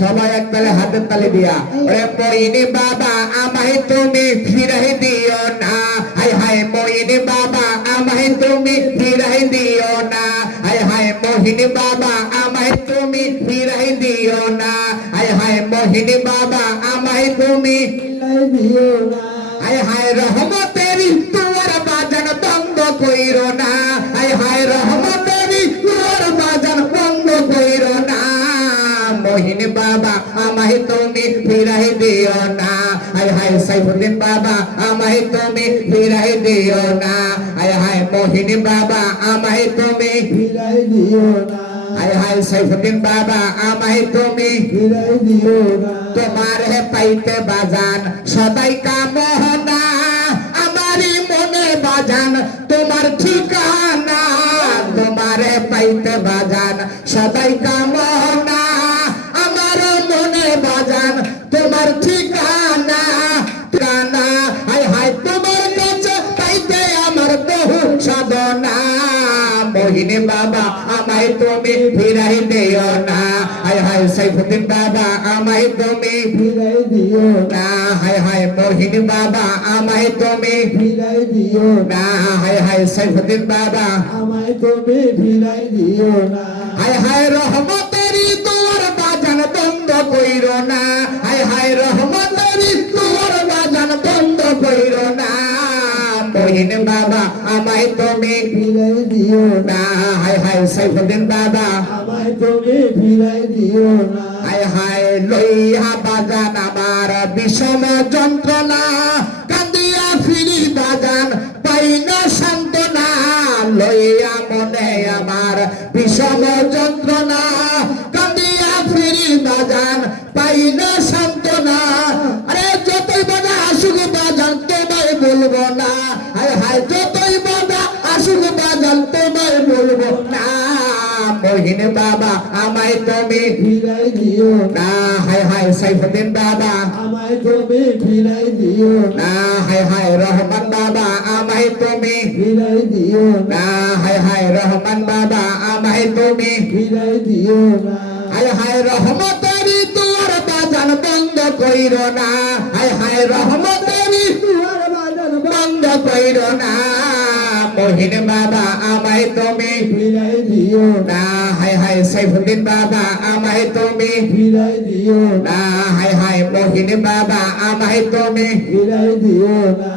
সবাই এক তালে হাতের তালে দিয়া ওরে মইনি বাবা আমায় তুমি ফিরাই দিও না হায় হায় মইনি বাবা আমায় তুমি ফিরাই দিও না হায় হায় মোহিনী বাবা আমায় তুমি ফিরাই দিও না হায় হায় মোহিনী বাবা আমায় তুমি ফিরাই দিও না হায় হায় রহমতেরি তোমার বাজান বন্ধ কইরো না হায় হায় রহমতেরি তোমার বাজান বন্ধ কইরো না মোহিনী বাবা আমায় তুমি ফিরাই দিও না হায় হায় সাইফুদ্দিন বাবা আমায় তুমি ফিরাই দিও না হায় হায় মোহিনী বাবা আমায় তুমি ফিরাই দিও না হায় হায় সাইফুদ্দিন বাবা আমায় তুমি ফিরাই দিও না তোমার হে পাইতে বাজান সদাই কামনা আমারই মনে বাজান তোমার ঠিকানা তোমার হে পাইতে বাজান সদাই কামনা আমার মনে বাজান তোমার ঠিকানা ঠিকানা হায় হায় তোমার কাছে পাইতে আমার বহু সাধনা মোহিনী বাবা আমায় তুমি ফিরাই দিও না হায় হায় সাইফুদ্দিন বাবা আমায় তুমি ফিরাই দিও না হায় হায় মোহিনী বাবা আমায় তুমি ফিরাই দিও না হায় হায় সাইফুদ্দিন বাবা আমায় তুমি ফিরাই দিও না হায় হায় রহমতেরি তোমার বাজান বন্ধ কইরো না হায় হায় রহমতেরি তোমার বাজান বন্ধ কইরো না মোহিনী বাবা আমায় তুমি ফিরাই দিও না হায় হায় সাইফুদ্দিন বাবা আমায় তুমি ফিরাই দিও না হায় হায় লইয়া বাজান আমার বিষম যন্ত্রণা কান্দিয়া ফিরি বাজান পাই না সান্ত্বনা লইয়া মনে আমার বিষম যন্ত্রণা কান্দিয়া ফিরি বাজান পাই না সান্ত্বনা আরে যতই বাধা আসুক বাজান তোমায় বলবো না হায় হায় যতই বাধা আসুক বাজান তোমায় বলবো না মোহিনী বাবা আমায় তুমি ফিরাই দিও না হায় হায় সাইফুদ্দিন বাবা আমায় তুমি ফিরাই দিও না হায় হায় রহমান বাবা আমায় তুমি ফিরাই দিও না হায় হায় রহমান বাবা আমায় তুমি ফিরাই দিও না হায় হায় রহমতেরি তোমার বাজান বন্ধ কইরো না হায় হায় রহমতেরি তোমার বাজান বন্ধ কইরো না মোহিনী বাবা আমায় তুমি ফিরাই দিও না হায় হায় সাইফুদ্দিন বাবা আমায় তুমি ফিরাই দিও না হায় হায় মোহিনী বাবা আমায় তুমি ফিরাই দিও না।